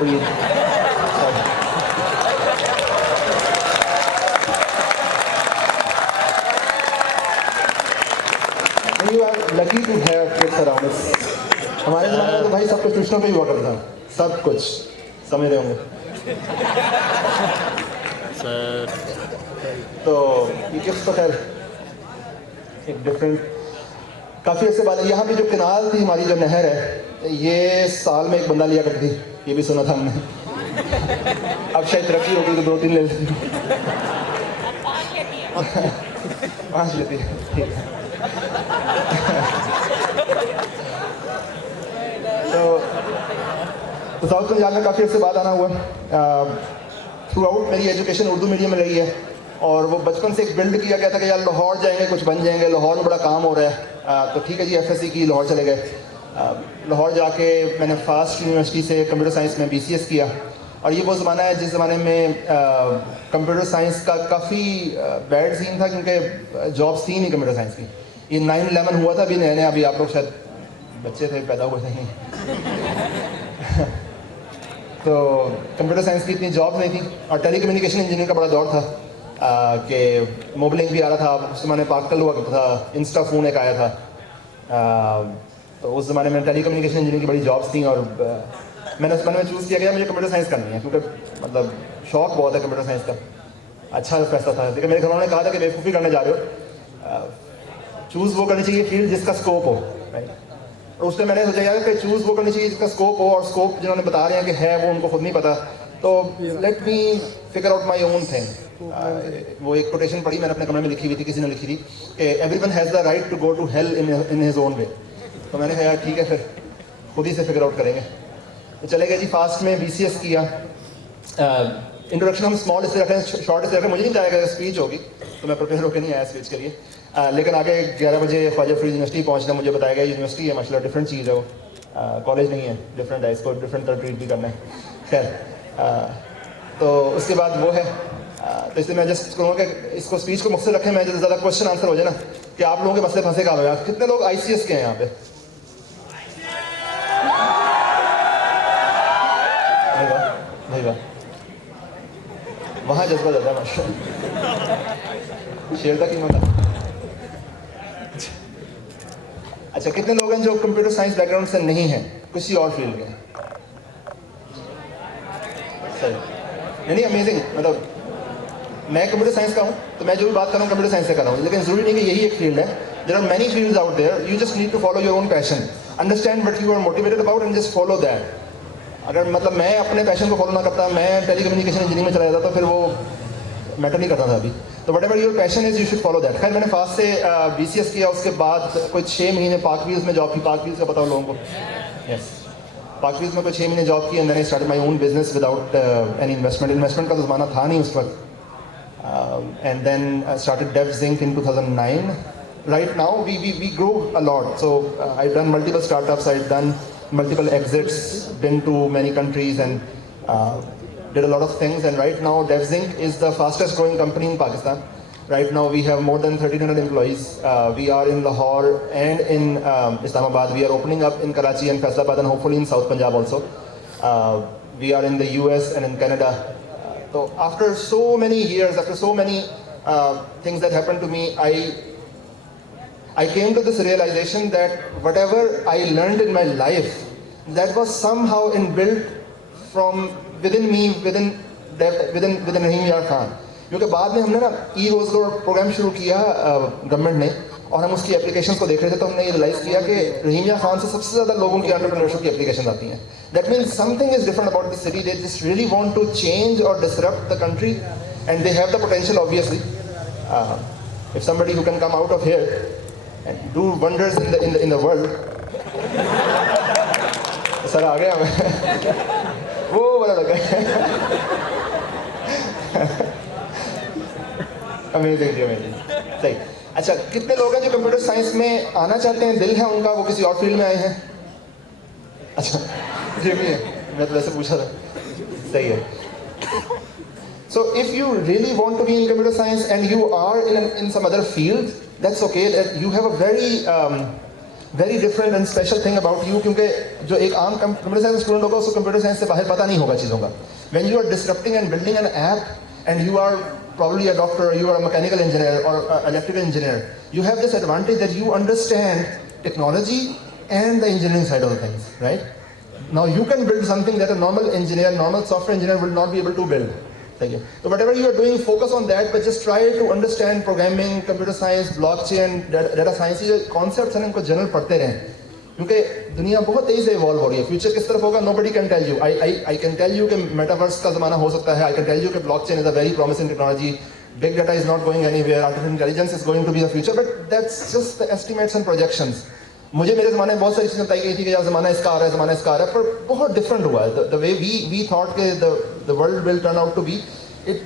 तो ये You are lucky to have kids around us. हमारे ज़माने में तो भाई सब कुछ ट्यूशनों पे ही हुआ करता था, सब कुछ समझ रहे होंगे। तो ये किस तो खैर एक डिफरेंट काफ़ी ऐसे बात है। यहाँ पे जो किनाल थी हमारी जो नहर है, ये साल में एक बंदा लिया करती थी, ये भी सुना था हमने। अब शायद तरक्की हो गई तो 2-3 ले लेती। 5 लेती है, ठीक है। तो साउथ पंजाब में काफ़ी अर्से बाद आना हुआ। थ्रू आउट मेरी एजुकेशन उर्दू मीडियम में रही है और वो बचपन से एक बिल्ड किया गया था कि यार लाहौर जाएंगे कुछ बन जाएंगे, लाहौर में बड़ा काम हो रहा है। तो ठीक है जी, FSC की लाहौर चले गए। लाहौर जाके मैंने फास्ट यूनिवर्सिटी से कंप्यूटर साइंस में BCS किया और ये वो ज़माना है जिस ज़माने में कंप्यूटर साइंस का काफ़ी बैड सीन था क्योंकि जॉब्स थी नहीं कंप्यूटर साइंस की। ये 9/11 हुआ था अभी नया नया, अभी आप लोग शायद बच्चे थे, पैदा हुए नहीं। तो कंप्यूटर साइंस की इतनी जॉब नहीं थी और टेलीकम्युनिकेशन इंजीनियरिंग का बड़ा दौर था कि मोबाइल भी आ रहा था। उस ज़माने पाकल हुआ करता था, इंस्टा फ़ोन एक आया था। तो उस ज़माने में टेलीकम्युनिकेशन इंजीनियरिंग की बड़ी जॉब्स थी और मैंने उस ज़माने में चूज़ किया गया मुझे कंप्यूटर साइंस करनी है क्योंकि मतलब शौक बहुत है कंप्यूटर साइंस का। अच्छा फैसला था, लेकिन मेरे घर वालों ने कहा था कि बेवकूफ़ी करने जा रहे हो, चूज़ वो करनी चाहिए फील्ड जिसका स्कोप हो। राइट, और उसमें मैंने सोचा यार कि चूज़ वो करनी चाहिए जिसका स्कोप हो, और स्कोप जिन्होंने बता रहे हैं कि है वो उनको खुद नहीं पता। तो let me figure out my own thing. वो एक कोटेशन पढ़ी मैंने अपने कमरे में, लिखी हुई थी, किसी ने लिखी थी कि everyone has the right to go to hell in his own way. तो मैंने कहा यार ठीक है, फिर खुद ही से फिगर आउट करेंगे। तो चले गए जी, फास्ट में BCS किया। इंट्रोडक्शन हम स्मॉल इसलिए रखें, शॉर्ट इसलिए रखें, मुझे नहीं चाहिए स्पीच होगी तो मैं प्रिपेयर होकर नहीं आया स्पीच के लिए। लेकिन आगे 11 बजे ख्वाजा फरीद यूनिवर्सिटी पहुंचना, मुझे बताया गया यूनिवर्सिटी है माशाल्लाह, डिफरेंट चीज़ है वो, कॉलेज नहीं है, डिफरेंट है, इसको डिफरेंट तरह ट्रीट भी करना है। खैर, तो उसके बाद वो है। तो इसलिए मैं जस्ट कहूँगा कि इसको स्पीच को मुख्तसर रखें, मैं जब ज़्यादा क्वेश्चन आंसर हो जाए ना कि आप लोगों के मसले फंसे कहाँ हुए। कितने लोग ICS के हैं यहाँ पे? नहीं वाह, वहाँ जज्बा ज़्यादा माशाल्लाह, शेर का कीमत है। अच्छा, कितने लोग हैं जो कंप्यूटर साइंस बैकग्राउंड से नहीं हैं, किसी और फील्ड के? सही, नहीं अमेजिंग। मतलब मैं कंप्यूटर साइंस का हूँ तो मैं जो भी बात कर रहा हूँ कंप्यूटर साइंस से कर रहा हूँ, लेकिन ज़रूरी नहीं कि यही एक फील्ड है। There are many fields out there, you just need to follow your own passion, understand what you are motivated about and just follow that. अगर मतलब मैं अपने पैशन को फॉलो ना करता, मैं टेलीकम्युनिकेशन इंजीनियरिंग में चला जाता तो फिर वो मैटर नहीं करता था अभी। तो what ever your passion is you should follow that. खैर, मैंने फास्ट से BCS किया, उसके बाद कुछ 6 महीने पाक व्हील्स में जॉब की। पाक व्हील्स का पता हो लोगों को? यस, पाक व्हील्स में कुछ 6 महीने जॉब की and then I started my own business without any investment का तो ज़माना था नहीं उस वक्त। And then I started DevZinc in 2009. Right now we grow a lot, so I've done multiple startups, I've done multiple exits, been to many countries and did a lot of things. And right now DevZinc is the fastest growing company in Pakistan. Right now we have more than 1,300 employees. We are in Lahore and in Islamabad. We are opening up in Karachi and Faisalabad and hopefully in South Punjab also. We are in the US and in Canada. So after so many years, after so many things that happened to me, I came to this realization that whatever I learned in my life, that was somehow inbuilt from within me, within Rahim Yar Khan. क्योंकि बाद में हमने ना e-रोजगार programme शुरू किया government ने, और हम उसकी एप्लीकेशंस को देख रहे थे तो हमने ये रियलाइज़ किया कि रहीम यार खान से सबसे ज़्यादा लोगों की एंटरप्रेन्योरशिप की एप्लीकेशन आती हैं। That means something is different about this city, they just really want to change और disrupt the country and they have the potential obviously. If somebody who can come out of here and do wonders in the world. Sir आ गया मैं वो वाला लगा। Amazing जी, amazing, सही। अच्छा, कितने लोग हैं जो कंप्यूटर साइंस में आना चाहते हैं, दिल है उनका, वो किसी और फील्ड में आए हैं? अच्छा, ये भी है, मैं तो वैसे पूछा था। सही है। So if you really want to be in computer science and you are in some other field, that's okay. You have a very very different and special thing about you, क्योंकि जो एक आम कंप्यूटर साइंस स्टूडेंट होगा उसको computer science से बाहर पता नहीं होगा चीज़ों का. When you are disrupting and building an app and you are probably a doctor, or you are a mechanical engineer or an electrical engineer, you have this advantage that you understand technology and the engineering side of things, right? Now you can build something that a normal engineer, normal software engineer will not be able to build. So whatever you are doing, focus on that, but just try to understand programming, computer science, blockchain, data science. ये concepts हैं इनको general पढ़ते रहें, क्योंकि दुनिया बहुत तेज़ी से इवॉल्व हो रही है. फ्यूचर किस तरफ होगा nobody can tell you. I can tell you कि मेटावर्स का ज़माना हो सकता है. I can tell you कि blockchain is a very promising technology. Big data is not going anywhere. Artificial intelligence is going to be the future, but that's just the estimates and projections. मुझे मेरे ज़माने में बहुत सारी चीज़ें बताई गई थी कि यार ज़माना इसका आ रहा है, ज़माना इसका आ रहा है, पर बहुत डिफरेंट हुआ है. The way we thought कि the world will turn out to be, it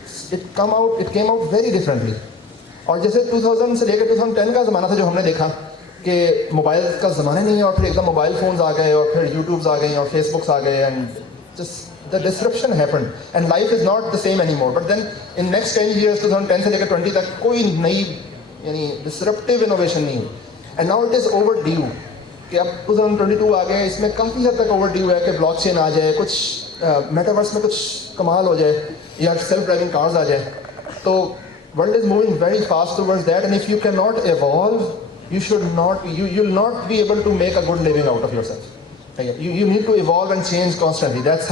came out very differently. और जैसे 2000 से लेकर 2010 का ज़माना था जो हमने देखा कि मोबाइल का ज़माना नहीं है, और फिर एकदम मोबाइल फ़ोन्स आ गए, और फिर यूट्यूब्स आ गए, और फेसबुक्स आ गए, and just the disruption happened and life is not the same any more. But then in next 10 years 2010 से लेकर 20 तक कोई नई यानी डिसरप्टिव इनोवेशन नहीं हुई. And now it is over due कि अब 2022 आ गया, इसमें काफ़ी हद तक ओवर ड्यू है कि ब्लॉकचेन आ जाए, कुछ मेटावर्स में कुछ कमाल हो जाए, या सेल्फ ड्राइविंग कार्स आ जाए. तो world is moving very fast towards that, and if you can not evolve, you'll not be able to make a good living out of yourself. You need to evolve and change constantly. That's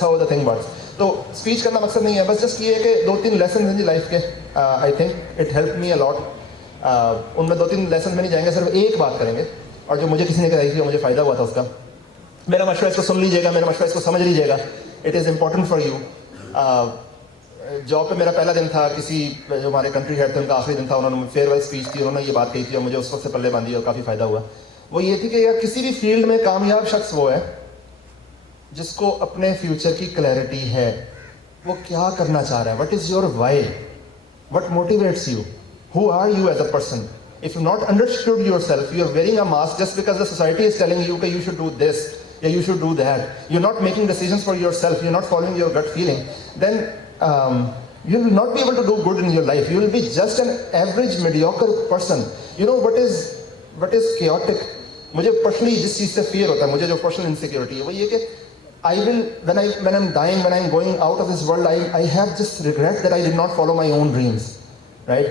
how the thing works. तो speech करना मकसद नहीं है, बस just ये है कि 2-3 lesson हैं जी लाइफ के. I think it help me a lot. उनमें 2-3 लेसन में नहीं जाएंगे, सिर्फ एक बात करेंगे, और जो मुझे किसी ने कराई थी और मुझे फ़ायदा हुआ था उसका. मेरा मशवरा इसको सुन लीजिएगा, मेरा मशवरा इसको समझ लीजिएगा. It is important for you. Job पे मेरा पहला दिन था, किसी जो हमारे कंट्री हेड थे उनका आखिरी दिन था, उन्होंने फेयरवेल स्पीच थी, उन्होंने ये बात कही थी और मुझे उस वक्त से पल्ले बांधी और काफ़ी फ़ायदा हुआ. वो ये थी कि यार किसी भी फील्ड में कामयाब शख्स वो है जिसको अपने फ्यूचर की क्लैरिटी है, वो क्या करना चाह रहा है. What is your why, what motivates you, who are you as a person. If you've not understood yourself, you're wearing a mask just because the society is telling you that you should do this, yeah, you should do that. You're not making decisions for yourself. You're not following your gut feeling. Then you will not be able to do good in your life. You will be just an average, mediocre person. You know what is chaotic? मुझे personally जिस चीज़ से fear होता है, मुझे जो personal insecurity है, वो ये कि I will when I'm dying, when I'm going out of this world, I have just regret that I did not follow my own dreams, right?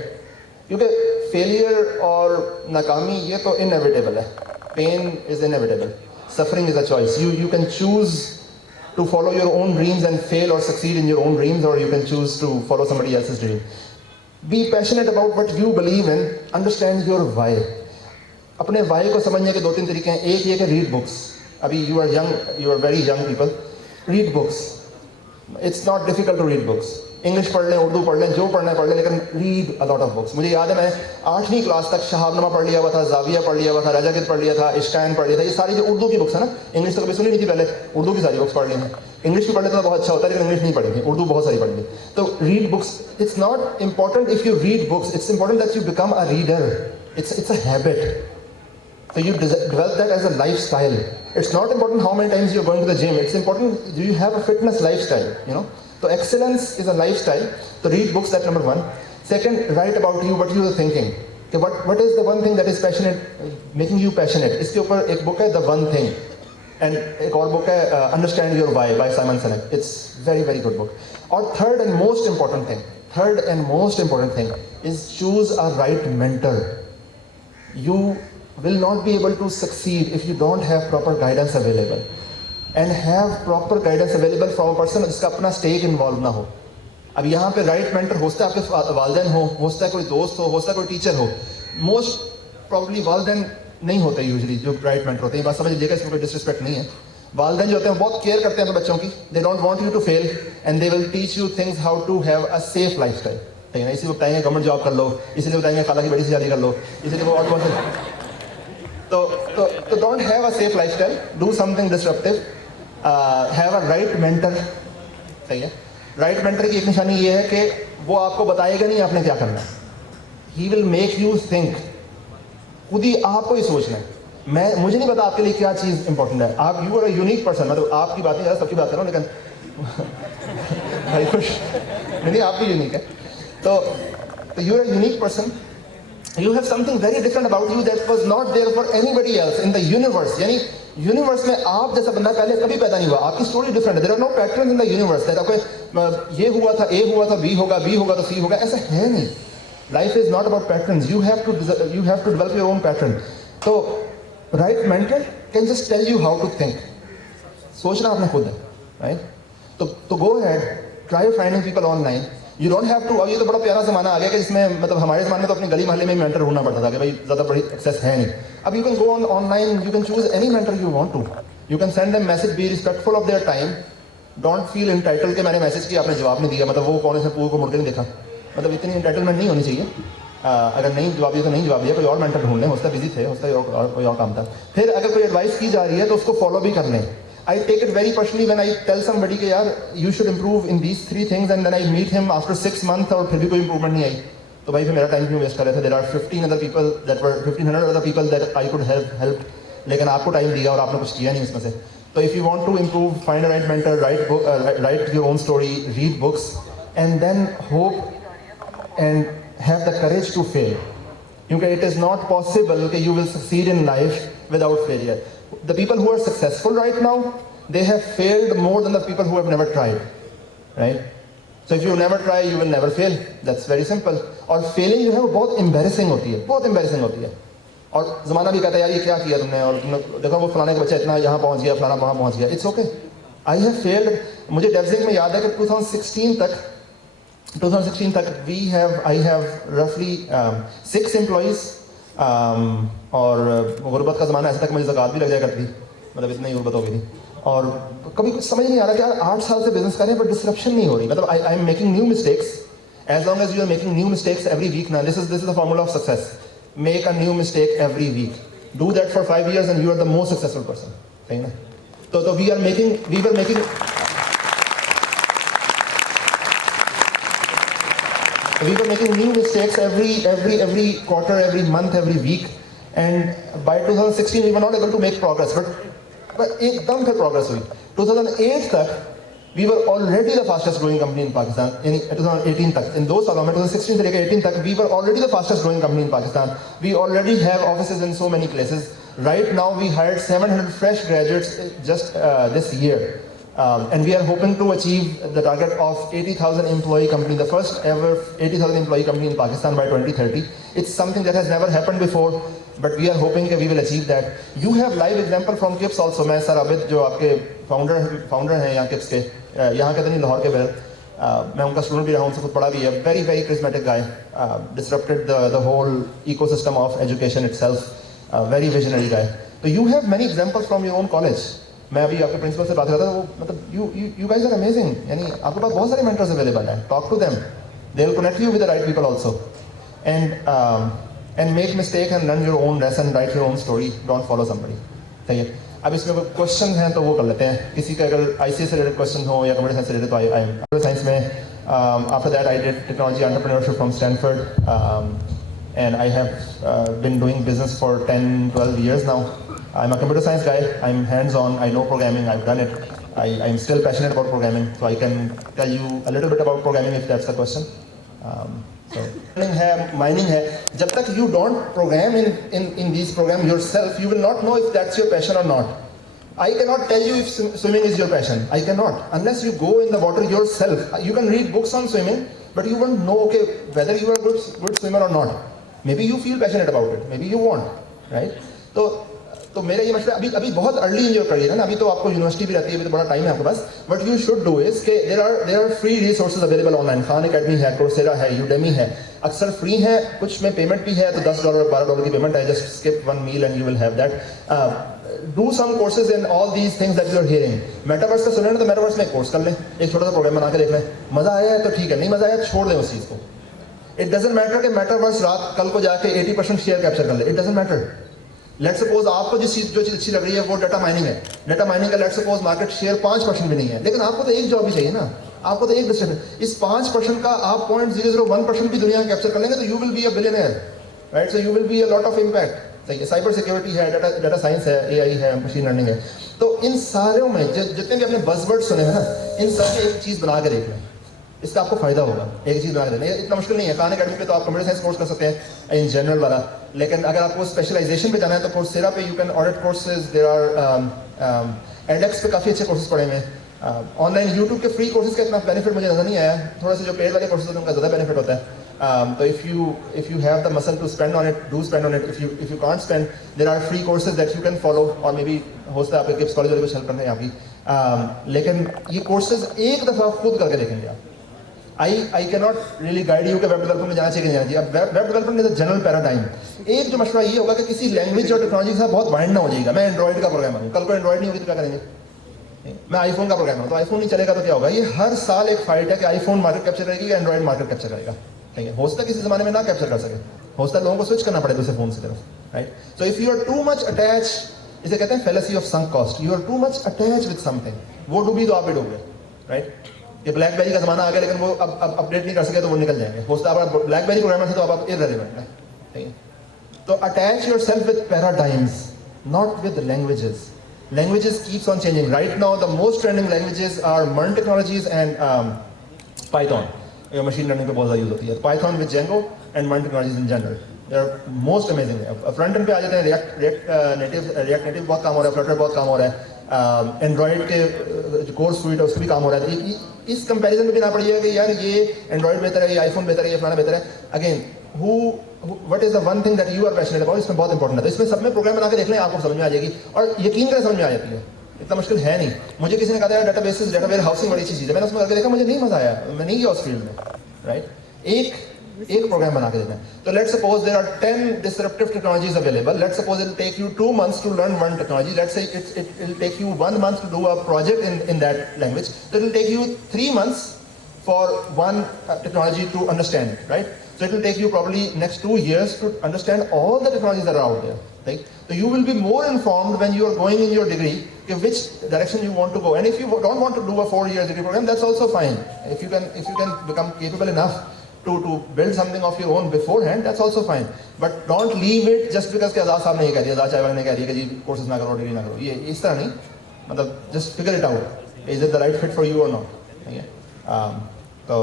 क्योंकि फेलियर और नाकामी ये तो इनएविटेबल है. Pain is inevitable, suffering is a choice. You can choose to follow your own dreams and fail और succeed in your own dreams, और you can choose to follow somebody else's dream. Be passionate about what you believe in, understand your why. अपने why को समझने के 2-3 तरीके हैं. एक ये कि रीड बुक्स. अभी you are young, you are very young people, read books. It's not difficult to read books. English पढ़ लें, उर्दू पढ़ लें, जो पढ़ना है पढ़ लें, लेकिन read a lot of books. मुझे याद है मैं 8वीं क्लास तक शहाबनामा पढ़ लिया हुआ था, जाविया पढ़ लिया हुआ था, राजा गिद पढ़ लिया था, इश्कायन पढ़ लिया था. ये सारी जो उर्दू की बुक्स है ना, इंग्लिश तो कभी सुनी नहीं थी पहले, उर्दू की सारी बुक्स पढ़ ली हैं. इंग्लिश भी पढ़ लेते तो बहुत अच्छा होता है, लेकिन इंग्लिश नहीं पढ़ी थी, उर्दू बहुत सारी पढ़ ली. तो read books. It's not important if you read books, it's important that you become a reader. It's a habit. So you develop that as a lifestyle. It's not important how many times you're going to the gym. It's important, do you have a fitness lifestyle, you know? So excellence is a lifestyle. So read books, that's number one. Second, write about you, what you are thinking. Okay, what is the one thing that is passionate, making you passionate? इसके ऊपर एक book है The One Thing, and एक और book है Understand Your Why by Simon Sinek. It's very very good book. और third and most important thing is choose a right mentor. You will not be able to succeed if you don't have proper guidance available, and have proper guidance available from a person जिसका अपना stake involved ना हो. अब यहाँ पे right mentor हो सकता है आपके वालिदैन हो सकता है कोई दोस्त हो सकता है कोई टीचर हो. Most probably वालिदैन नहीं होते usually जो right mentor होते हैं. ये बात समझ लीजिएगा, इसमें कोई disrespect नहीं है. वालिदैन जो होते हैं बहुत केयर करते हैं अपने बच्चों की. They don't want you to fail and they will teach you things how to have a safe lifestyle. ठीक है ना, इसीलिए बताएंगे गवर्नमेंट जॉब कर लो, इसीलिए बताएंगे खाला की बेटी से शादी कर लो, इसीलिए वो और कौन से. तो don't have a safe lifestyle, do something disruptive, have a right mentor. सही है. राइट मेंटर की एक निशानी ये है कि वो आपको बताएगा नहीं आपने क्या करना है. He will make you think. खुद ही आपको ही सोचना है. मुझे नहीं पता आपके लिए क्या चीज़ इंपॉर्टेंट है. आप you are a unique person. मतलब आपकी बात नहीं, सबकी बात कर रहा हूँ, लेकिन भाई खुश नहीं, आप भी यूनिक है. तो you are a unique person. You have something very different about you that was not there for anybody else in the universe. यानी यूनिवर्स में आप जैसा बंदा पहले कभी पैदा नहीं हुआ. आपकी स्टोरी डिफरेंट है. There are no pattern in the universe that आपको ये हुआ था, ए हुआ था, बी होगा, बी होगा तो सी होगा, ऐसा है नहीं. Life is not about patterns. You have to develop your own pattern. तो right mentor can just tell you how to think. सोचना आपने खुद है, राइट. तो go ahead, try finding people online. You don't have to. अब ये तो बड़ा प्यारा ज़माना आ गया कि जिसमें मतलब हमारे ज़माने में तो अपने गली मोहल्ले में मेंटर ढूंढना पड़ता था कि भाई ज़्यादा बड़ी एक्सेस है नहीं. अब you can go online, you can choose any mentor you want to. You can send them message, be respectful of their time. Don't feel entitled कि मैंने मैसेज किया आपने जवाब नहीं दिया, मतलब वो कौन से पूरे को मुड़ के नहीं देखा. मतलब इतनी इंटाइटलमेंट नहीं होनी चाहिए. अगर नहीं जवाब दिया तो नहीं जवाब दिया, कोई और मेंटर ढूंढ लें. उसका बिजी थे, उसका कोई और काम था. फिर अगर कोई एडवाइस की जा रही है तो उसको फॉलो भी कर लें. I take it very personally when I tell somebody कि यार you should improve in these 3 things and then I meet him after 6 months और फिर भी कोई improvement नहीं आई, तो भाई फिर मेरा टाइम क्यों वेस्ट कर रहे थे. There are 1500 other people that I could help, लेकिन आपको टाइम दिया और आपने कुछ किया नहीं उसमें से. तो if you want to improve, find a right mentor, write your own story, read books and then hope and have the courage to fail. क्योंकि it is not possible कि you will succeed in life without failure. The people who are successful right now, they have failed more than the people who have never tried, right? So if you never try, you will never fail. That's very simple. और failing जो है वो बहुत embarrassing होती है, बहुत embarrassing होती है. और ज़माना भी कहता है यार ये क्या किया तुमने, और देखो वो फलाने का बच्चा इतना यहाँ पहुँच गया, फलाना वहाँ पहुँच गया. It's okay. I have failed. मुझे डेवजिंग में याद है कि 2016 तक I have roughly 6 employees. और गुर्बत का ज़माना ऐसा तक मुझे ज़कात भी लग जाया करती, मतलब इतनी ही गुर्बत हो गई थी. और कभी कुछ समझ नहीं आ रहा कि यार 8 साल से बिजनेस कर रहे हैं पर डिस्ट्रप्शन नहीं हो रही. मतलब I am making new mistakes. As long as you are making new mistakes every week ना, this is the formula of success. Make a new mistake every week. Do that for 5 years and you are the most successful person. सही ना. तो we were making we were making new mistakes every quarter, every month, every week, and by 2016 we were not able to make progress. But एकदम फिर progress हुई. 2008 तक we were already the fastest growing company in Pakistan. In 2018 तक, in those सालों में 2016 से लेकर 18 तक we were already the fastest growing company in Pakistan. We already have offices in so many places. Right now we hired 700 fresh graduates just this year. And we are hoping to achieve the target of 80,000 employee company, the first ever 80,000 employee company in Pakistan by 2030. It's something that has never happened before, but we are hoping that we will achieve that. You have live example from KIPS also. मैं sir Abid जो आपके founder हैं यहाँ KIPS के, यहाँ के तो नहीं लाहौर के बहर, मैं उनका स्टूडेंट भी रहा हूँ, उनसे खुद पढ़ा भी है. Very charismatic guy, disrupted the whole ecosystem of education itself. Very visionary guy. So you have many examples from your own college. मैं अभी आपके प्रिंसिपल से बात कर रहा था, वो मतलब you guys are amazing. यानी आपके पास बहुत सारे मेंटर्स अवेलेबल हैं. Talk to them, they will connect you with the right people also. And make mistake and learn your own lesson, write your own story, don't follow somebody. सही है. अब इसमें कोई क्वेश्चन हैं तो वो कर लेते हैं. किसी का अगर ICS से रिलेटेड क्वेश्चन हो या कंप्यूटर साइंस से रिलेटेड, तो आई कंप्यूटर साइंस में after that I did technology entrepreneurship from Stanford, and I have been doing business for 10-12 years now. I'm a computer science guy. I'm hands-on. I know programming. I've done it. I'm still passionate about programming, so I can tell you a little bit about programming if that's the question. Mining है. जब तक you don't program in these programs yourself, you will not know if that's your passion or not. I cannot tell you if swimming is your passion. I cannot unless you go in the water yourself. You can read books on swimming, but you won't know whether you are a good swimmer or not. Maybe you feel passionate about it, maybe you won't, right? तो मेरा ये मसला अभी बहुत early in your career है ना. अभी तो आपको यूनिवर्सिटी भी रहती है, अभी तो बड़ा टाइम है आपके पास. But you should do is के there are free resources available online. Khan Academy है, कोर्सेरा है, यूडेमी है. अक्सर फ्री है, कुछ में पेमेंट भी है, तो $10 $12 की पेमेंट है. Just skip 1 meal and you will have that. Do some courses in all these things that you are hearing. Metaverse का सुन रहे हैं तो मेटावर्स में कोर्स कर लें, एक छोटा सा प्रोग्राम बना के देख लें. मजा आया है तो ठीक है, नहीं मजा आया छोड़ दें उस चीज़ को. इट डजंट मैटर कि मेटावर्स रात कल को जाके 80% शेयर कैप्चर कर ले. It doesn't matter. Let's suppose आपको जो चीज़ अच्छी लग रही है वो डाटा माइनिंग है. डाटा माइनिंग का लेट्स सपोज मार्केट शेयर 5% भी नहीं है, लेकिन आपको तो एक जॉब ही चाहिए ना. आपको तो एक डिस्ट्रिक्ट, इस 5% का आप 0.001% भी दुनिया कैप्चर कर लेंगे तो you will be a billionaire, right. So you will be a lot of impact. सही है. साइबर सिक्योरिटी है, डाटा साइंस है, AI है, मशीन लर्निंग है. तो इन सारों में जितने भी आपने बज़वर्ड सुने हैं ना, इन सब में एक चीज़ बना के देख लें. इसका आपको फायदा होगा। एक चीज़ बना देना, इतना मुश्किल नहीं है। खान अकेडमी पे तो आप कंप्यूटर साइंस कोर्स कर सकते हैं इन जनरल वाला, लेकिन अगर आपको स्पेशलाइजेशन पे जाना है तो कोर्सेरा पे you can audit courses, there are edX पे काफ़ी अच्छे कोर्सेज पड़े हुए हैं। ऑनलाइन यूट्यूब के फ्री कोर्सेज का इतना बेनिफिट मुझे नजर नहीं आया, थोड़ा सा जो पेड वाले कोर्सेज उनका ज़्यादा बेनिफिट होता है। So if you have the muscle to spend on it, do spend on it. If you can't spend, there are free courses that you can follow, or maybe होता है आपके kips college वाले कुछ help करते हैं आपकी। लेकिन ये कोर्सेज एक दफ़ा खुद करके देखेंगे आप। I cannot really guide you कि वेब डेवलपमेंट में जाना चाहिए कि नहीं जाना चाहिए। अब web development is a general paradigm. एक जो मशवरा ये होगा कि किसी लैंग्वेज और टेक्नोलॉजी के साथ बहुत बाइंड ना हो जाएगा। मैं एंड्रॉइड का प्रोग्रामर हूँ, कल को एंड्रॉइड नहीं होगी तो क्या करेंगे? मैं आईफोन का प्रोग्रामर हूँ, तो आईफोन नहीं चलेगा तो क्या होगा? ये हर साल एक फाइट है कि आईफोन मार्केट कैप्चर करेगी या एंड्रॉइड मार्केट कैप्चर करेगा। ठीक है, हो सकता है किसी जमाने में ना कैप्चर कर सके, हो सकता है लोगों को स्विच करना पड़े दूसरे फोन की तरफ, right? So if you are too much attach, इसे कहते हैं fallacy of sunk cost, you are too much attach with something, वो डूबी तो आप भी डूबे, राइट? ये ब्लैकबेरी का जमाना आ गया, लेकिन वो अब अपडेट नहीं कर सके तो वो निकल जाएंगे। हो सकता है आप ब्लैकबेरी प्रोग्रामर थे तो अब आप इररिलेवेंट है, ठीक है? तो attach yourself with paradigms, not with languages. Languages keeps on changing. Right now, the most trending languages are MERN technologies and Python. Machine learning पे बहुत ज़्यादा यूज होती है. Python with Django and MERN technologies in general. They are most amazing. Front end पे आ जाते हैं, React Native बहुत काम हो रहा है, Flutter बहुत काम हो रहा है, Android के जो कोर स्वीट है उसका भी काम हो रहा है. इस कंपैरिजन में भी ना पड़िएगा कि यार ये Android बेहतर है, ये iPhone बेहतर है, ये फलाना बेहतर है. Again, what is the one thing that you are passionate about? इसमें बहुत इंपॉर्टेंट है. तो इसमें सब में प्रोग्राम बना के देख लें, आपको समझ में आ जाएगी और यकीन करें समझ में आ जाती है. इतना मुश्किल है नहीं. मुझे किसी ने कहा था डेटाबेसेस, डेटा वेयर हाउसिंग बड़ी अच्छी चीज़ है. मैंने उसमें करके देखा, मुझे नहीं मजा आया, मैं नहीं गया उस फील्ड में, राइट? एक प्रोग्राम बना के देना है. तो let's suppose there are 10 disruptive technologies available. Let's suppose it will take you 2 months to learn one technology. Let's say it will take you 1 month to do a project in that language. So it will take you 3 months for one technology to understand, right? So it will take you probably next 2 years to understand all the technologies that are out there, right? So you will be more informed when you are going in your degree, which direction you want to go. And if you don't want to do a 4-year degree program, that's also fine. If you can become capable enough to build something of your own beforehand, that's also fine. But don't leave it just because कि आज़ाद साहब ने ये कह दिया, आज़ाद चाय वाले ने कह दिया कि जी कोर्सेज ना करो, डिग्री ना करो. ये इस तरह नहीं, मतलब just figure it out. Is it the right fit for you or not? ठीक है? तो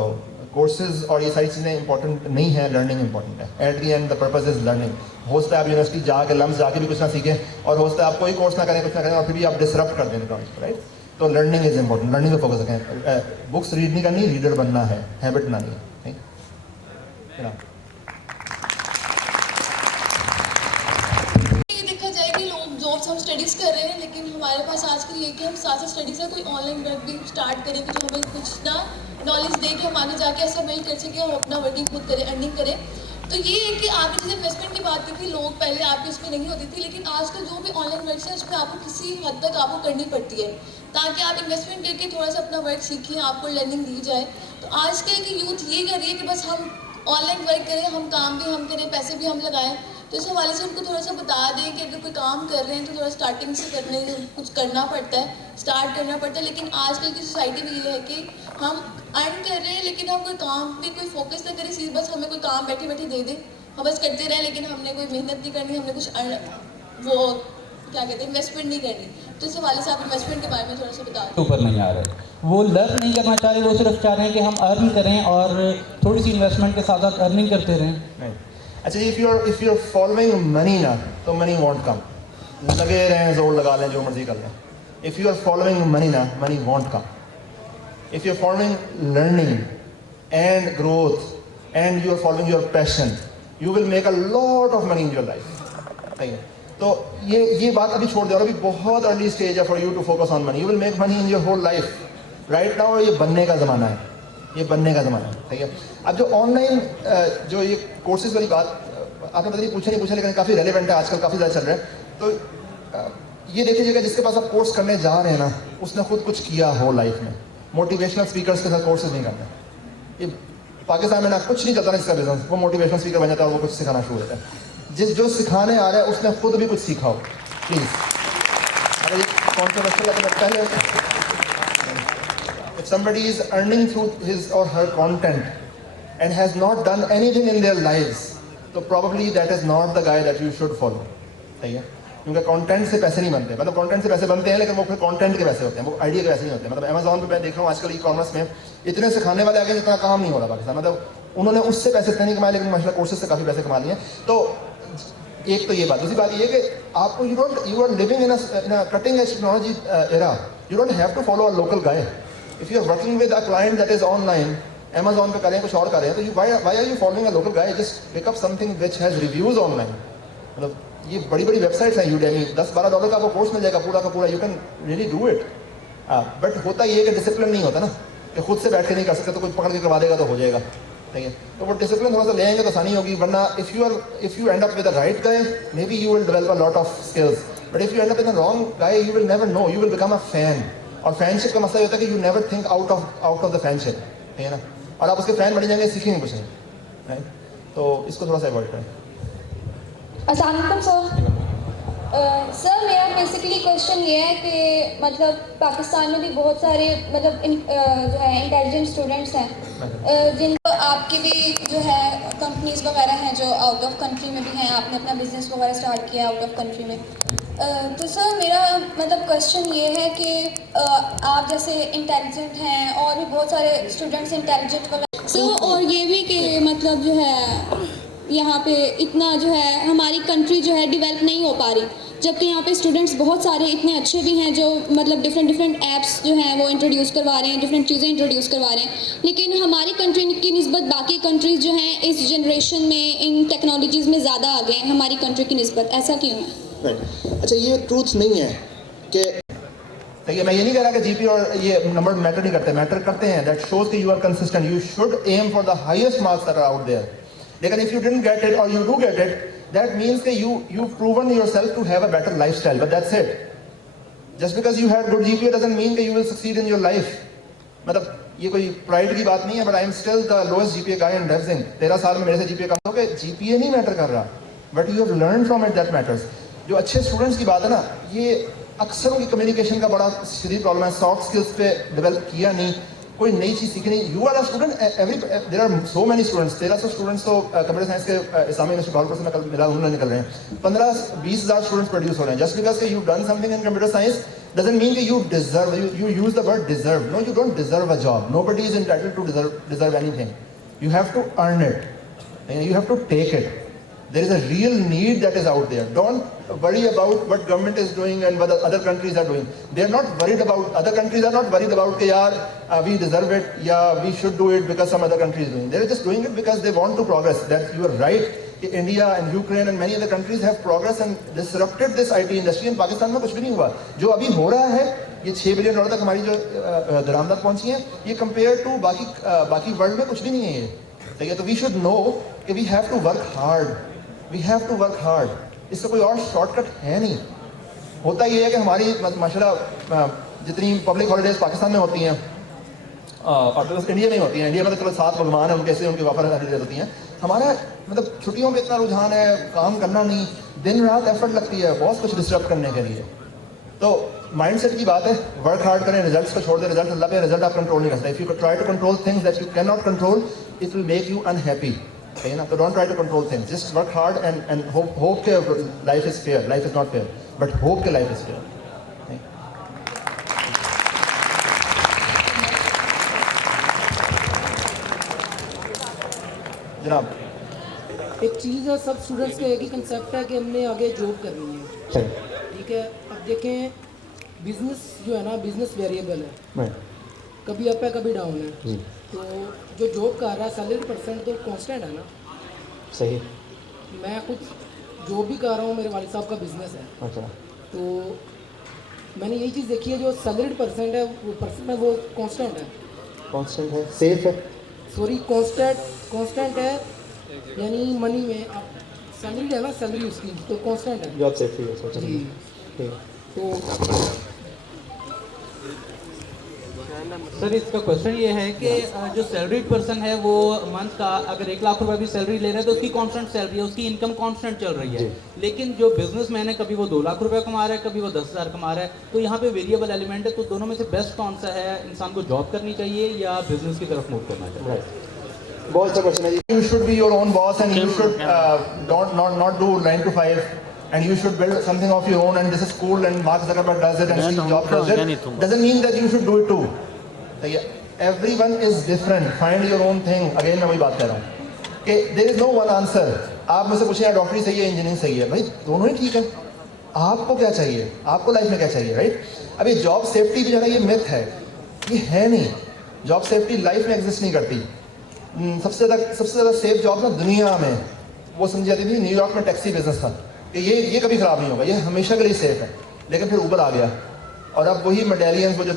कोर्सेज और ये सारी चीज़ें इंपॉर्टेंट नहीं है, लर्निंग इंपॉर्टेंट है. At the and the purpose is learning. हो सकता है आप यूनिवर्सिटी जाके लम्स जाके भी कुछ ना सीखें, और हो सकता है आप कोई कोर्स ना करें, कुछ ना करें, और फिर भी आप डिसरप्ट कर दें, राइट? तो लर्निंग इज इंपॉर्टेंट, लर्निंग पे फोकस रखें. बुक्स रीड नहीं करनी, रीडर बनना है, हैबिट बनानी है. ये देखा जाए कि लोग जॉब्स हम स्टडीज़ कर रहे हैं, लेकिन हमारे पास आजकल ये कि हम साथ साथ स्टडीज़ का कोई ऑनलाइन वर्क भी स्टार्ट करें कि जो हमें कुछ ना नॉलेज दे कि हम आगे जाके ऐसा बिल्ड कर सकें, हम अपना वर्किंग खुद करें, अर्निंग करें. तो ये है कि आपने जैसे इन्वेस्टमेंट की बात की थी, लोग पहले आपकी उसमें नहीं होती थी, लेकिन आजकल जो भी ऑनलाइन वर्क है उसमें आपको किसी हद तक आपको करनी पड़ती है ताकि आप इन्वेस्टमेंट करके थोड़ा सा अपना वर्क सीखें, आपको लर्निंग दी जाए. तो आजकल की यूथ ये कर रही है कि बस हम ऑनलाइन वर्क करें, हम काम भी हम करें, पैसे भी हम लगाएं. तो इस हवाले से उनको थोड़ा सा बता दें कि अगर कोई काम कर रहे हैं तो थोड़ा स्टार्टिंग से करने कुछ करना पड़ता है, स्टार्ट करना पड़ता है. लेकिन आजकल की सोसाइटी में ये है कि हम अर्न कर रहे हैं लेकिन हम कोई काम पे कोई फोकस ना करें, सीधे बस हमें कोई काम बैठे बैठे दे दें, हम बस करते रहें, लेकिन हमने कोई मेहनत नहीं करनी, हमने कुछ वो क्या कहते हैं इन्वेस्टमेंट नहीं करनी. तो इस हवाले से आप इन्वेस्टमेंट के बारे में थोड़ा सा बता दें. ऊपर नहीं आ रहा है, वो लर्न नहीं करना चाह रहे, वो सिर्फ चाह रहे हैं कि हम अर्न करें और थोड़ी सी इन्वेस्टमेंट के साथ साथ अर्निंग करते रहें. अच्छा, if you are following money ना, तो मनी वॉन्ट कम. लगे रहें, जोर लगा लें, जो मर्जी कर लें. If you are following money ना, money won't come. If you are following learning and growth and you are following your passion, you will make a lot of money in your life. ठीक है? तो ये बात अभी छोड़ दो, और अभी बहुत अर्ली स्टेज है for you to focus on money. You will make money in your whole life. Right now ये बनने का ज़माना है, ये बनने का ज़माना है. ठीक है? अब जो ऑनलाइन जो ये कोर्सेज वाली बात आपने पता नहीं पूछा, लेकिन काफ़ी रेलिवेंट है, आजकल काफ़ी ज़्यादा चल रहा है. तो ये देख लीजिएगा, जिसके पास आप कोर्स करने जा रहे हैं ना, उसने खुद कुछ किया हो लाइफ में. मोटिवेशनल स्पीकर्स के साथ कोर्सेज नहीं करते. ये पाकिस्तान में ना कुछ नहीं चलता ना इसका बिजनेस, वो मोटिवेशनल स्पीकर बन जाता है और वो कुछ सिखाना शुरू होता है. जो सिखाने आ रहा है उसने खुद भी कुछ सीखा हो, प्लीज़. अगर ये कॉन्ट्रोवर्शियल है तो पहले, if somebody is earning through his or her content and has not done anything in their lives, so probably that is not the guy that you should follow. ठीक है? क्योंकि कंटेंट से पैसे नहीं बनते, मतलब कंटेंट से पैसे बनते हैं लेकिन वो फिर कंटेंट के पैसे होते हैं, वो आइडिया के पैसे नहीं होते। मतलब अमेजोन पे मैं देख रहा हूँ आजकल ई-कॉमर्स में इतने सिखाने वाले आगे जितना काम नहीं हो रहा पाकिस्तान, मतलब उन्होंने उससे पैसे इतने नहीं कमाए लेकिन माशाल्लाह कोर्सेज से काफ़ी पैसे कमा लिए। तो एक तो ये बात, दूसरी बात ये कि आपको you are living in a cutting edge technology era, you don't have to follow a local guy. If you are working with a client that is online, Amazon पे करें कुछ और करें, तो you why are you following a local guy, just pick up something which has reviews online. मतलब ये बड़ी बड़ी वेबसाइट्स हैं, यूडेमी, $10-12 का आपको कोर्स मिल जाएगा पूरा का पूरा, you can really do it. But होता ये है कि डिसिप्लिन नहीं होता ना, कि खुद से बैठ के नहीं कर सकते, तो कोई पकड़ के करवा देगा तो हो जाएगा, ठीक है। तो वो डिसिप्लिन थोड़ा सा ले आएंगे तो आसानी होगी, वरना if you end up with the right guy maybe you will develop a lot of skills, but if you end up with the wrong guy you will never know, you will become a fan. और fanship का मसला ये होता है कि you never think out of the fanship, ठीक है ना, और आप उसके फैन बन जाएंगे, सीखेंगे कुछ नहीं, राइट। तो इसको थोड़ा सा अवॉइड करें। अस्सलाम वालेकुम सर। सर मेरा बेसिकली क्वेश्चन ये है कि मतलब पाकिस्तान में भी बहुत सारे मतलब जो है इंटेलिजेंट स्टूडेंट्स हैं जिनको आपके भी जो है कंपनीज वगैरह हैं जो आउट ऑफ कंट्री में भी हैं, आपने अपना बिजनेस वगैरह स्टार्ट किया आउट ऑफ कंट्री में। तो सर मेरा मतलब क्वेश्चन ये है कि आप जैसे इंटेलिजेंट हैं और भी बहुत सारे स्टूडेंट्स इंटेलिजेंट वगैरह सर, और ये भी कि मतलब जो है यहाँ पे इतना जो है हमारी कंट्री जो है डेवलप नहीं हो पा रही, जबकि यहाँ पे स्टूडेंट्स बहुत सारे इतने अच्छे भी हैं जो मतलब डिफरेंट ऐप्स जो हैं वो इंट्रोड्यूस करवा रहे हैं, डिफरेंट चीज़ें इंट्रोड्यूस करवा रहे हैं, लेकिन हमारी कंट्री की निस्बत बाकी कंट्रीज़ जो हैं इस जनरेशन में इन टेक्नोलॉजीज़ में ज़्यादा आ गए हैं हमारी कंट्री की निस्बत, ऐसा क्यों है? अच्छा, ये ट्रूथ नहीं है कि देखिए, मैं ये नहीं कह रहा कि जीपी और ये नंबर मैटर करते हैं, दैट शोज कि you are consistent, you should aim for the highest marks that are out there. लेकिन if you didn't get it और you do get it, that means that you've proven yourself to have a better lifestyle, but that's it. Just because you had good GPA doesn't mean that you will succeed in your life. मतलब ये कोई pride की बात नहीं है, but I am still the lowest GPA guy in Devzing. 13 साल में मेरे से GPA कम हो गए, GPA नहीं मैटर कर रहा, but you have learned from it, that matters. जो अच्छे स्टूडेंट्स की बात है ना, ये अक्सर उनकी कम्युनिकेशन का बड़ा शदीद प्रॉब्लम है, सॉफ्ट स्किल्स पे डेवलप किया नहीं, कोई नई चीज़ सीखनी। You are a student, there are so many students, 1300 students तो कंप्यूटर साइंस के इस्लामी यूनिवर्सिटी भागलपुर से मैं कल मिला, उन्होंने निकल रहे हैं, 15-20 हज़ार स्टूडेंट्स प्रोड्यूस हो रहे हैं। Just because you done something in computer science doesn't mean that you deserve, you use the word deserve. No, you don't deserve a job. Nobody is entitled to deserve anything. You have to earn it, and you have to take it. There is a real need that is out there. Don't worry about what government is doing and what other countries are doing. They are not worried about, other countries are not worried about that we deserve it, yeah, we should do it because some other country is doing. They are just doing it because they want to progress. That you are right. India and Ukraine and many other countries have progressed and disrupted this IT industry. And Pakistan में कुछ भी नहीं हुआ. जो अभी हो रहा है, ये $6 बिलियन तक हमारी जो दरामदात पहुंची है, ये कंपेयर टू बाकी वर्ल्ड में कुछ भी नहीं है ये. ठीक है, तो we should know कि we have to work hard. We have to work hard. इसका कोई और शॉर्टकट है नहीं. होता ये है कि हमारी माशाल्लाह जितनी पब्लिक हॉलीडेज पाकिस्तान में होती हैं और तो इंडिया में होती हैं, इंडिया में तो चलो 7 मुसलमान हैं, उनके से उनकी वापस हॉलीडेज होती हैं. हमारा मतलब छुट्टियों में इतना रुझान है, काम करना नहीं, दिन रात एफर्ट लगती है बहुत कुछ डिस्टर्ब करने के लिए. तो माइंडसेट की बात है, वर्क हार्ड करें, रिजल्ट्स को छोड़ दें, रिजल्ट अल्लाह पे, रिजल्ट आप कंट्रोल नहीं कर सकते. If you try to control things that you can not control, it will make you unhappy. ठीक है ना, तो don't try to control things, just work hard and hope के life is fair. Life is not fair but hope के life is fair. जनाब, एक चीज़ है, सब स्टूडेंट्स का एक ही कंसेप्ट है कि हमने आगे जॉब करनी है. ठीक है, अब देखें बिजनेस जो है ना, बिजनेस वेरिएबल है, कभी अप है कभी डाउन है. तो जो जॉब कर रहा है सैलरी परसेंट तो कांस्टेंट है ना. सही. मैं खुद जॉब भी कर रहा हूँ, मेरे वालिद साहब का बिजनेस है. अच्छा. तो मैंने यही चीज़ देखी है, जो सैलरी परसेंट है वो परसेंट है वो कांस्टेंट है. कांस्टेंट है, सेफ है. सॉरी, कांस्टेंट है, यानी मनी में आप सैलरी है ना, सैलरी उसकी तो कांस्टेंट है. जॉब सेफ्टी है जी. तो सर इसका क्वेश्चन ये है कि जो सैलरीड पर्सन है वो मंथ का अगर 1 लाख रुपए भी सैलरी ले रहा है तो उसकी कांस्टेंट सैलरी है, उसकी इनकम कांस्टेंट चल रही है. लेकिन जो बिजनेसमैन है कभी वो 2 लाख रुपए कमा रहा है, कभी वो 10,000 कमा रहा है. तो यहाँ पे वेरिएबल एलिमेंट है. तो दोनों में से बेस्ट कौन सा है? इंसान को जॉब करनी चाहिए या बिजनेस की तरफ मूव करना चाहिए? बहुत अच्छा क्वेश्चन है. You should be your own boss and you should not do 9 to 5. and you should build something of your own, and this is cool, and Mark Zuckerberg does it, and Steve Jobs does it, doesn't mean that you should do it too. Everyone is different. Find your own thing. Again मैं वही बात कर रहा हूँ कि there is no one answer. आप मुझसे पूछें यार डॉक्टरी सही है, इंजीनियरिंग सही है, भाई दोनों ही ठीक है. आपको क्या चाहिए, आपको लाइफ में क्या चाहिए, राइट? अब ये जॉब सेफ्टी भी जो है ये मिथ है, ये है नहीं. जॉब सेफ्टी लाइफ में एग्जिस्ट नहीं करती. सबसे ज़्यादा सेफ जॉब ना दुनिया में वो समझी जाती थी, न्यूयॉर्क में टैक्सी बिजनेस था कि ये कभी ख़राब नहीं होगा, ये हमेशा के लिए सेफ है. लेकिन फिर ऊबर आ गया और अब वही मेडेलियंस, वो जो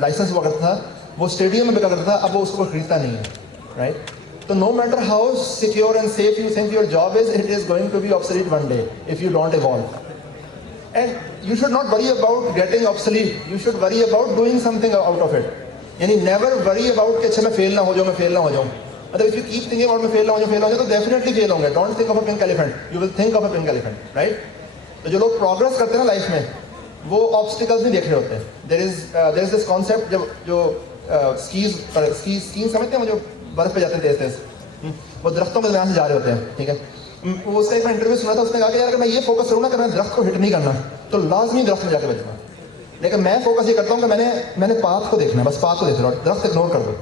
लाइसेंस हुआ करता था वो स्टेडियम में बिका करता था, अब वो उसको खरीदता नहीं है, राइट? तो no matter how secure and safe you think your job is, it is going to be obsolete one day if you don't evolve. And you should not worry about getting obsolete. You should worry about doing something out of it. यानी never worry about कि अच्छा मैं fail ना हो जाऊँ. मतलब if you keep thinking about मैं fail ना हो जाऊँ तो definitely फेल होंगे. Don't think of a pink elephant. You will think of a pink elephant, right? तो जो लोग progress करते हैं ना लाइफ में वो obstacles नहीं देख रहे होते. There is this concept जो स्कीइंग समझते हैं, वो जो बर्फ पे जाते हैं तेज, वो दरख्तों के दरमियान से जा रहे होते हैं, ठीक है? वो उसका एक इंटरव्यू सुना था, उसने कहा कि यार अगर मैं ये फोकस करूँ ना कि मैं दरख्त को हिट नहीं करना तो लाजमी दरख्त में जाके बचूंगा. लेकिन मैं फोकस ये करता हूँ कि मैंने पाथ को देखना है, बस पाथ को देख रहा हूँ, दरख्त इग्नोर कर दो,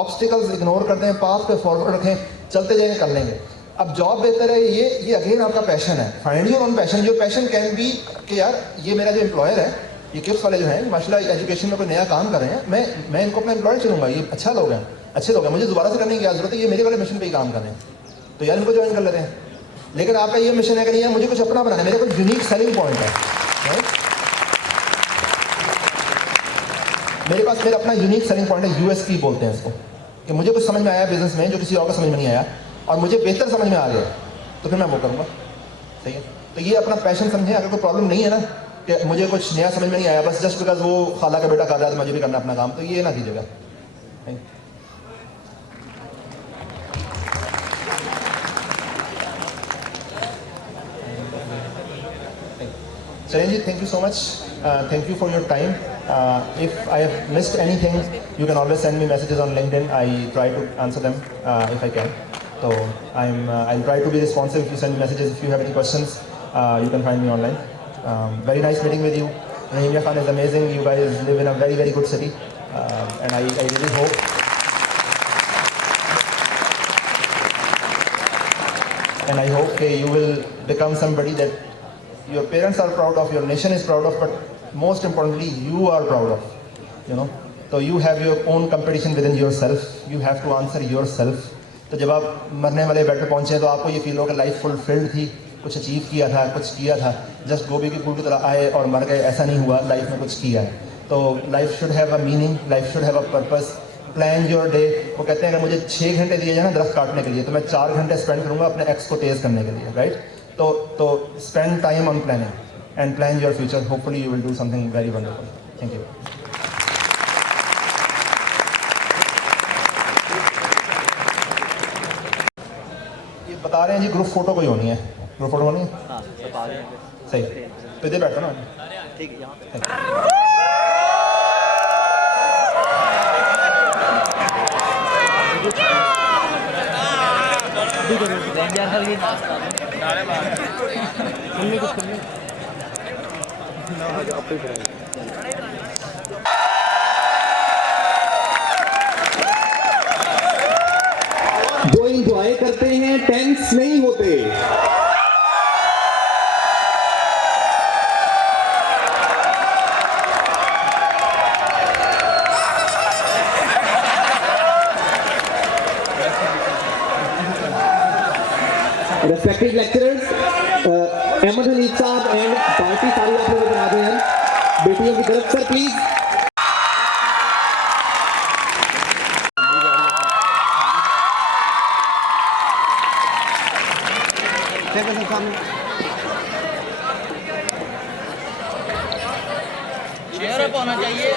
ऑब्स्टिकल्स इग्नोर कर दें, पाथ पे फॉरवर्ड रखें, चलते जाएंगे, कर लेंगे. अब जॉब बेहतर है, ये अगेन आपका पैशन है. Find your own passion. Your passion can be कि यार ये मेरा जो एम्प्लॉयर है, ये किप्स वाले जो हैं माशाल्लाह एजुकेशन में कोई नया काम कर रहे हैं, मैं इनको अपना एम्प्लॉयर चुनूंगा, ये अच्छे लोग हैं, मुझे दोबारा से करने की क्या जरूरत है, ये मेरे वाले मिशन पे ही काम कर रहे हैं, तो यार इनको ज्वाइन कर लेते हैं. लेकिन आपका ये मिशन है कि नहीं यार मुझे कुछ अपना बनाना है, मेरे कुछ यूनिक सेलिंग पॉइंट है, राइट? मेरे पास मेरा अपना यूनिक सेलिंग पॉइंट है, यूएसपी बोलते हैं इसको, कि मुझे कुछ समझ में आया बिजनेस में जो किसी और को समझ में नहीं आया और मुझे बेहतर समझ में आ गया, तो फिर मैं वो करूँगा. सही है? तो ये अपना पैशन समझें. अगर कोई प्रॉब्लम नहीं है ना कि मुझे कुछ नया समझ में नहीं आया, बस जस्ट बिकॉज वो खाला का बेटा कर रहा है तो मुझे भी करना अपना काम, तो ये ना कीजिएगा. Charanjit, thank you so much. Thank you for your time. If I have missed anything, you can always send me messages on LinkedIn. I try to answer them if I can. So I'll try to be responsive if you send me messages. If you have any questions, you can find me online. Very nice meeting with you. Nahimia Khan is amazing. You guys live in a very, very good city. And I really hope that you will become somebody that your parents are proud of, your nation is proud of, but most importantly, you are proud of. You know, so you have your own competition within yourself. You have to answer yourself. तो जब आप मरने वाले bed पे पहुंचे तो आपको ये फील हो कि लाइफ फुलफिल्ड थी, कुछ अचीव किया था, कुछ किया था. जस्ट गोभी के फूल की तरह आए और मर गए, ऐसा नहीं हुआ. लाइफ में कुछ किया है. तो life should have a meaning, life should have a purpose. Plan your day. वो कहते हैं अगर मुझे 6 घंटे दिए जाए ना दरख्त काटने के लिए तो मैं 4 घंटे स्पेंड करूँगा अपने एक्स को तेज करने के लिए, राइट? तो spend time on planning and plan your future. Hopefully you will do something very wonderful. Thank you. ये बता रहे हैं जी ग्रुप फोटो कोई होनी है, ग्रुप फोटो होनी है. हाँ, सही. तो इधर बैठो ना. ठीक है. जो इंजॉय करते हैं टेंस नहीं होते. Respected lecturers, Ahmed Hanif साहब and पार्टी सारी आप लोग बना रहे हैं. बेटियों की तरफ सर प्लीज. चेयर अप होना चाहिए.